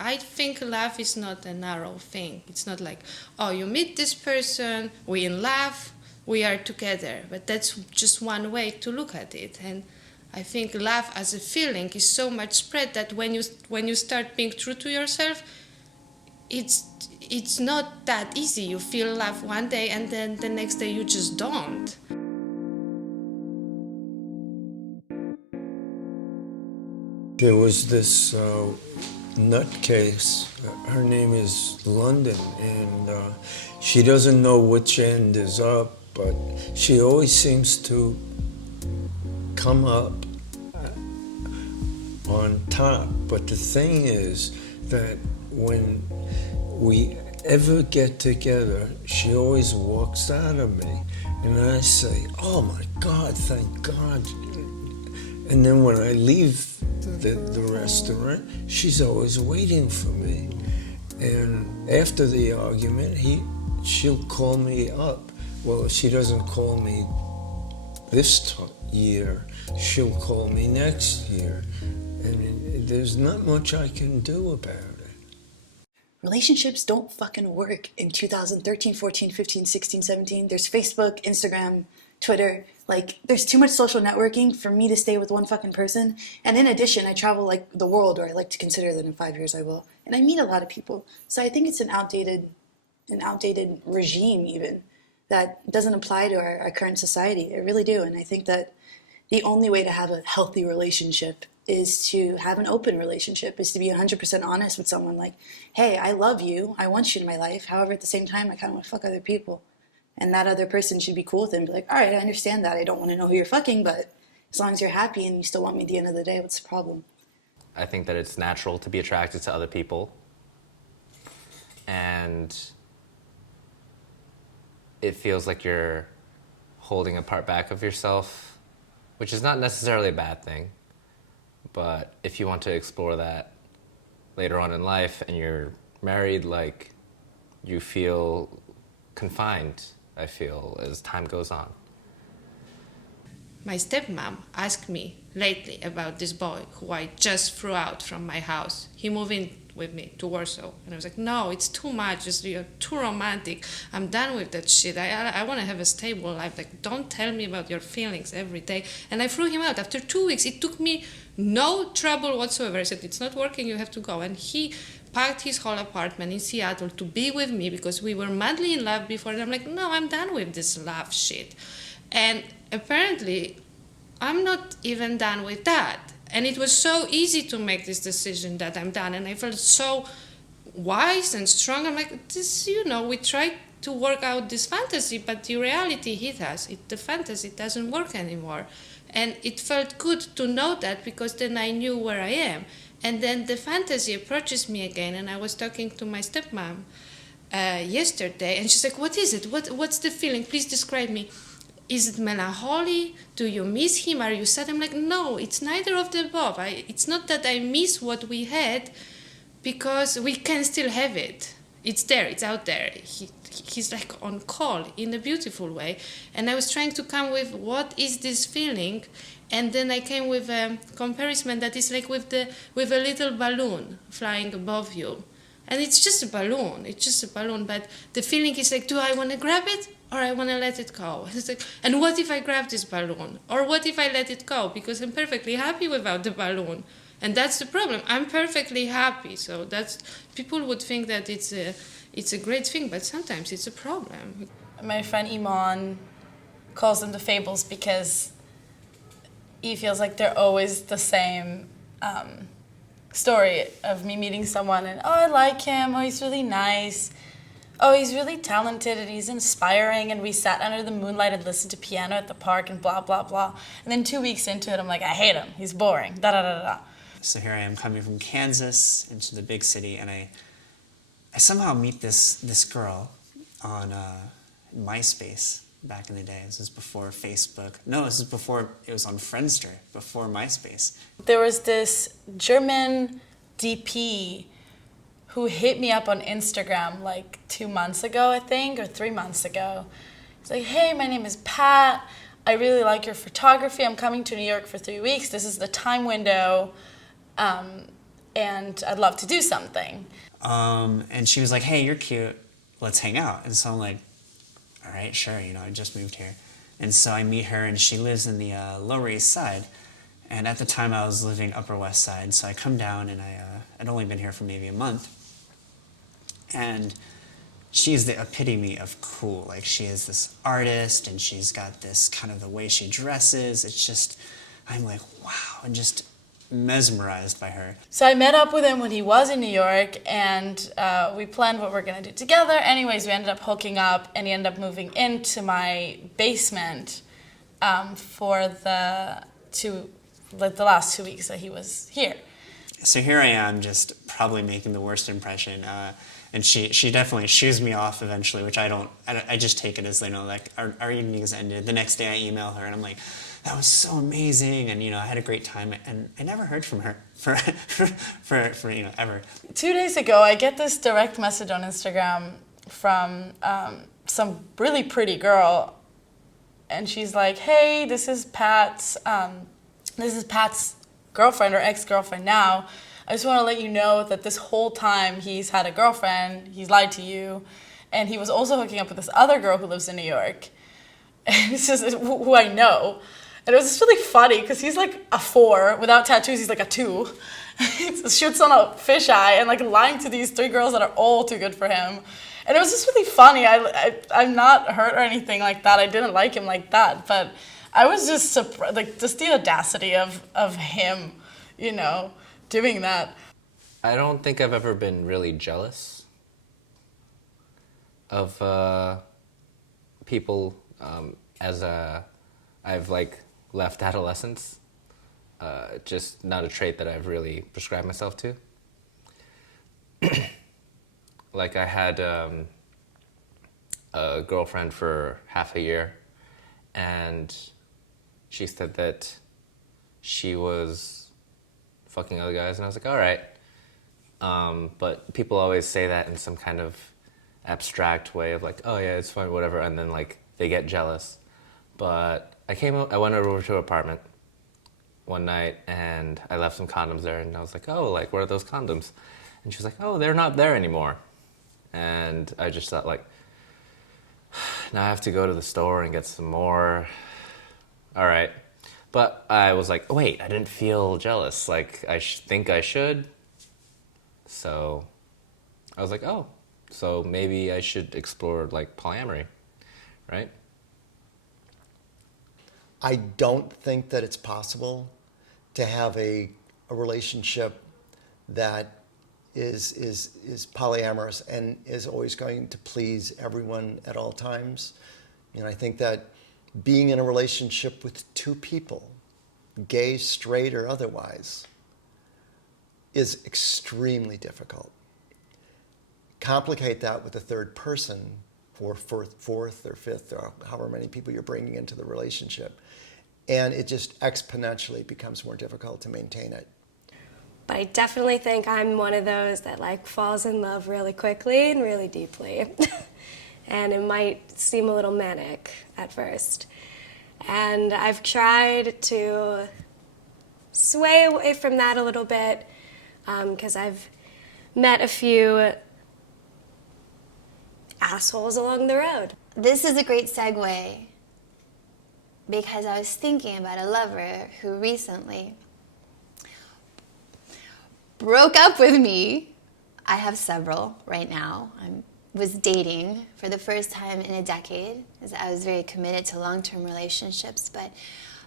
I think love is not a narrow thing. It's not like, oh, you meet this person, we in love, we are together. But that's just one way to look at it. And I think love as a feeling is so much spread that when you start being true to yourself, it's not that easy. You feel love one day and then the next day you just don't. There was this nutcase. Her name is London, and she doesn't know which end is up, but she always seems to come up on top. But the thing is that when we ever get together, she always walks out of me, and I say, "Oh my God, thank God." And then when I leave the restaurant, she's always waiting for me. And after the argument, she'll call me up. Well, if she doesn't call me this year, she'll call me next year. And there's not much I can do about it. Relationships don't fucking work in 2013, 14, 15, 16, 17. There's Facebook, Instagram, Twitter. Like, there's too much social networking for me to stay with one fucking person. And in addition, I travel like the world, or I like to consider that in 5 years I will. And I meet a lot of people. So I think it's an outdated regime even that doesn't apply to our current society. I really do. And I think that the only way to have a healthy relationship is to have an open relationship, is to be 100% honest with someone. Like, hey, I love you, I want you in my life. However, at the same time, I kind of want to fuck other people. And that other person should be cool with it and be like, all right, I understand that. I don't want to know who you're fucking, but as long as you're happy and you still want me at the end of the day, what's the problem? I think that it's natural to be attracted to other people. And it feels like you're holding a part back of yourself, which is not necessarily a bad thing. But if you want to explore that later on in life and you're married, like, you feel confined, I feel, as time goes on. My stepmom asked me lately about this boy who I just threw out from my house. He moved in with me to Warsaw. And I was like, no, it's too much. You're too romantic. I'm done with that shit. I want to have a stable life. Like, don't tell me about your feelings every day. And I threw him out. After 2 weeks, it took me no trouble whatsoever. I said, it's not working, you have to go. And he packed his whole apartment in Seattle to be with me because we were madly in love before. And I'm like, no, I'm done with this love shit. And apparently, I'm not even done with that. And it was so easy to make this decision that I'm done. And I felt so wise and strong. I'm like, this, we tried to work out this fantasy, but the reality hit us. The fantasy doesn't work anymore. And it felt good to know that because then I knew where I am. And then the fantasy approaches me again. And I was talking to my stepmom yesterday. And she's like, what is it? What's the feeling? Please describe me. Is it melancholy? Do you miss him? Are you sad? I'm like, no, it's neither of the above. It's not that I miss what we had because we can still have it. It's there, it's out there. He's like on call in a beautiful way. And I was trying to come with what is this feeling? And then I came with a comparison that is like with a little balloon flying above you. And it's just a balloon, but the feeling is like, do I want to grab it or I want to let it go? It's like, and what if I grab this balloon? Or what if I let it go? Because I'm perfectly happy without the balloon. And that's the problem. I'm perfectly happy. So people would think that it's a great thing, but sometimes it's a problem. My friend Iman calls them the fables because he feels like they're always the same story of me meeting someone and, oh, I like him, oh, he's really nice, oh, he's really talented and he's inspiring, and we sat under the moonlight and listened to piano at the park and blah, blah, blah. And then 2 weeks into it, I'm like, I hate him, he's boring, da-da-da-da. So here I am coming from Kansas into the big city, and I somehow meet this girl on MySpace back in the day. This is before Facebook. No, this is before it was on Friendster, before MySpace. There was this German DP who hit me up on Instagram like 2 months ago, I think, or 3 months ago. He's like, hey, my name is Pat. I really like your photography. I'm coming to New York for 3 weeks. This is the time window. and I'd love to do something. And she was like, hey, you're cute. Let's hang out. And so I'm like, all right, sure. You know, I just moved here. And so I meet her, and she lives in the Lower East Side. And at the time, I was living Upper West Side. So I come down, and I'd only been here for maybe a month. And she's the epitome of cool. Like, she is this artist, and she's got this kind of the way she dresses. It's just, I'm like, wow, and just mesmerized by her. So I met up with him when he was in New York, and we planned what we're gonna do together. Anyways, we ended up hooking up, and he ended up moving into my basement for the last 2 weeks that he was here. So here I am, just probably making the worst impression. And she definitely shoos me off eventually, which I just take it as, you know, like our evening has ended. The next day I email her and I'm like, that was so amazing, and, you know, I had a great time, and I never heard from her for you know, ever. 2 days ago, I get this direct message on Instagram from some really pretty girl, and she's like, hey, this is Pat's girlfriend or ex-girlfriend now. I just want to let you know that this whole time he's had a girlfriend, he's lied to you, and he was also hooking up with this other girl who lives in New York. And it's just who I know. And it was just really funny because he's like a 4. Without tattoos, he's like a 2. He shoots on a fisheye and like lying to these 3 girls that are all too good for him. And it was just really funny. I'm not hurt or anything like that. I didn't like him like that. But I was just surprised, like, just the audacity of him, you know, doing that. I don't think I've ever been really jealous of people as I've like left adolescence. Just not a trait that I've really prescribed myself to. Like, I had a girlfriend for half a year, and she said that she was fucking other guys, and I was like, all right. But people always say that in some kind of abstract way of like, oh yeah, it's fine, whatever, and then like they get jealous. But I went over to her apartment one night, and I left some condoms there, and I was like, oh, like, what are those condoms? And she was like, oh, they're not there anymore. And I just thought, like, now I have to go to the store and get some more. All right. But I was like, oh, wait, I didn't feel jealous. Like, I think I should. So I was like, oh, so maybe I should explore, like, polyamory, right? I don't think that it's possible to have a relationship that is polyamorous and is always going to please everyone at all times. And I think that being in a relationship with 2 people, gay, straight, or otherwise, is extremely difficult. Complicate that with a third person, or fourth or fifth, or however many people you're bringing into the relationship, and it just exponentially becomes more difficult to maintain it. But I definitely think I'm one of those that like falls in love really quickly and really deeply. And it might seem a little manic at first. And I've tried to sway away from that a little bit because I've met a few assholes along the road. This is a great segue because I was thinking about a lover who recently broke up with me. I have several right now. I was dating for the first time in a decade, as I was very committed to long-term relationships, but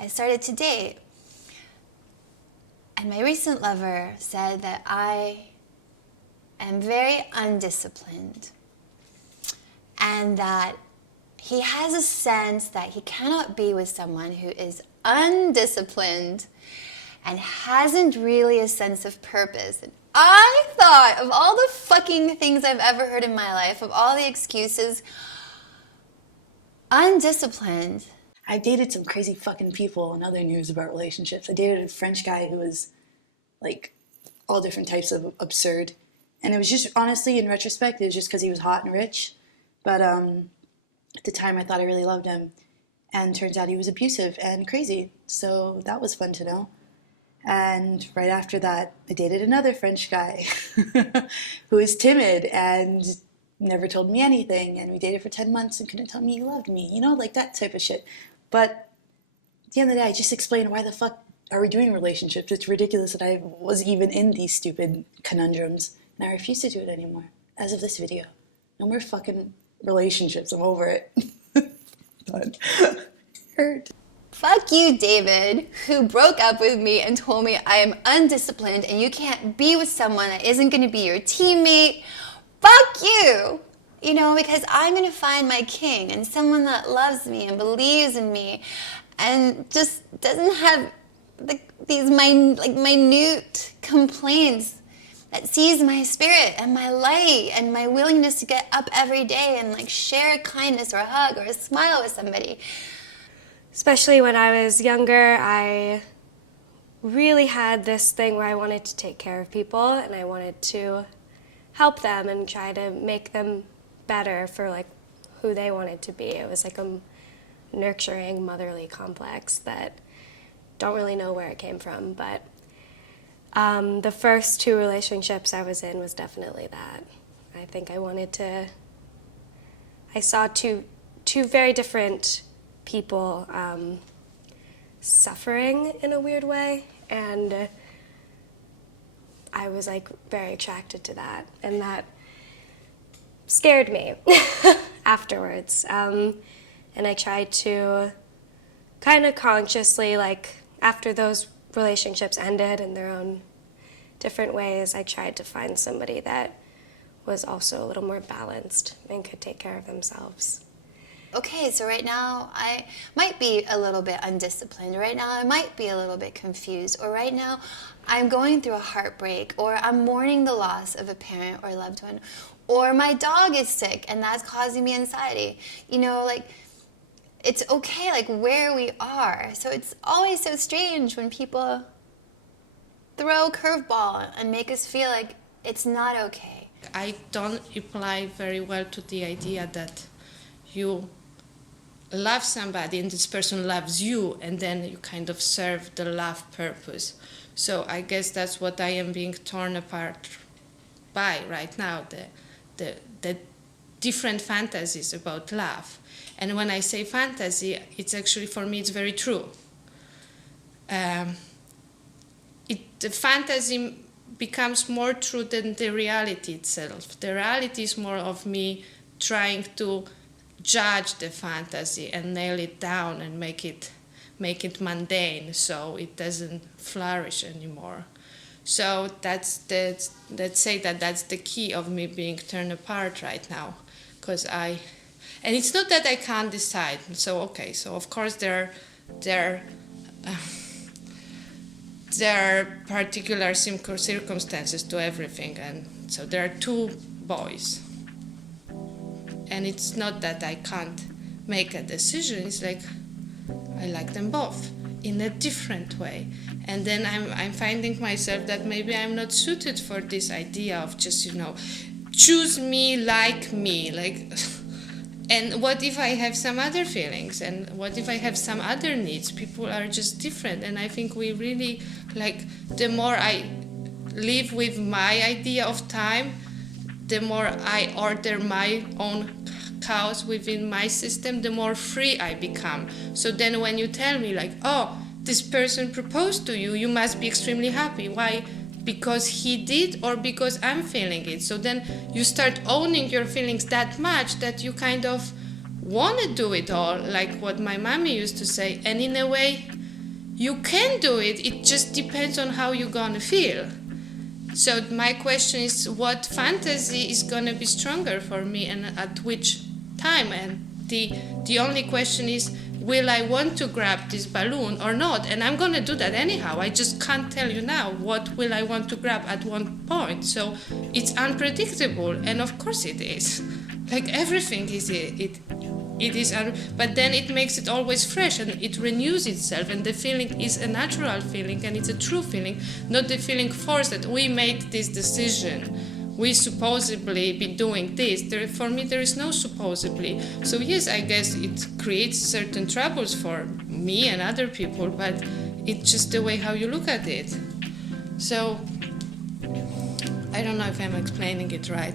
I started to date. And my recent lover said that I am very undisciplined and that he has a sense that he cannot be with someone who is undisciplined and hasn't really a sense of purpose. And I thought, of all the fucking things I've ever heard in my life, of all the excuses, undisciplined. I dated some crazy fucking people in other news about relationships. I dated a French guy who was like all different types of absurd. And it was just, honestly, in retrospect, it was just because he was hot and rich. But at the time, I thought I really loved him. And turns out he was abusive and crazy. So that was fun to know. And right after that, I dated another French guy who was timid and never told me anything. And we dated for 10 months and couldn't tell me he loved me, you know, like that type of shit. But at the end of the day, I just explained, why the fuck are we doing relationships? It's ridiculous that I was even in these stupid conundrums. And I refuse to do it anymore. As of this video. No more fucking relationships. I'm over it. Done. Hurt. Fuck you, David, who broke up with me and told me I am undisciplined and you can't be with someone that isn't going to be your teammate. Fuck you! You know, because I'm going to find my king and someone that loves me and believes in me and just doesn't have these minute complaints, that sees my spirit and my light and my willingness to get up every day and like share a kindness or a hug or a smile with somebody. Especially when I was younger, I really had this thing where I wanted to take care of people and I wanted to help them and try to make them better for like who they wanted to be. It was like a nurturing, motherly complex that don't really know where it came from, but the first 2 relationships I was in was definitely that. I think I saw two very different people suffering in a weird way, and I was like very attracted to that, and that scared me afterwards. And I tried to kind of consciously, like after those relationships ended in their own different ways, I tried to find somebody that was also a little more balanced and could take care of themselves. Okay, so right now I might be a little bit undisciplined. Right now I might be a little bit confused. Or right now I'm going through a heartbreak. Or I'm mourning the loss of a parent or loved one. Or my dog is sick and that's causing me anxiety. You know, like, it's okay, like, where we are. So it's always so strange when people throw a curveball and make us feel like it's not okay. I don't apply very well to the idea that you love somebody and this person loves you and then you kind of serve the love purpose. So I guess that's what I am being torn apart by right now, the different fantasies about love. And when I say fantasy, it's actually, for me, it's very true. The fantasy becomes more true than the reality itself. The reality is more of me trying to judge the fantasy and nail it down and make it mundane so it doesn't flourish anymore. So let's say that's the key of me being torn apart right now, and it's not that I can't decide. So okay, so of course there are particular circumstances to everything, and so there are 2 boys. And it's not that I can't make a decision. It's like I like them both in a different way. And then I'm finding myself that maybe I'm not suited for this idea of just, choose me, like me. And what if I have some other feelings? And what if I have some other needs? People are just different. And I think we really, the more I live with my idea of time, the more I order my own chaos within my system, the more free I become. So then when you tell me this person proposed to you, you must be extremely happy. Why? Because he did or because I'm feeling it. So then you start owning your feelings that much that you kind of want to do it all, like what my mommy used to say. And in a way, you can do it. It just depends on how you're going to feel. So my question is, what fantasy is going to be stronger for me and at which time? And the only question is, will I want to grab this balloon or not? And I'm going to do that anyhow. I just can't tell you now what will I want to grab at one point. So it's unpredictable, and of course it is. Everything is it is, but then it makes it always fresh and it renews itself, and the feeling is a natural feeling and it's a true feeling, not the feeling forced that we made this decision. We supposedly be doing this. For me, there is no supposedly. So yes, I guess it creates certain troubles for me and other people, but it's just the way how you look at it. So I don't know if I'm explaining it right,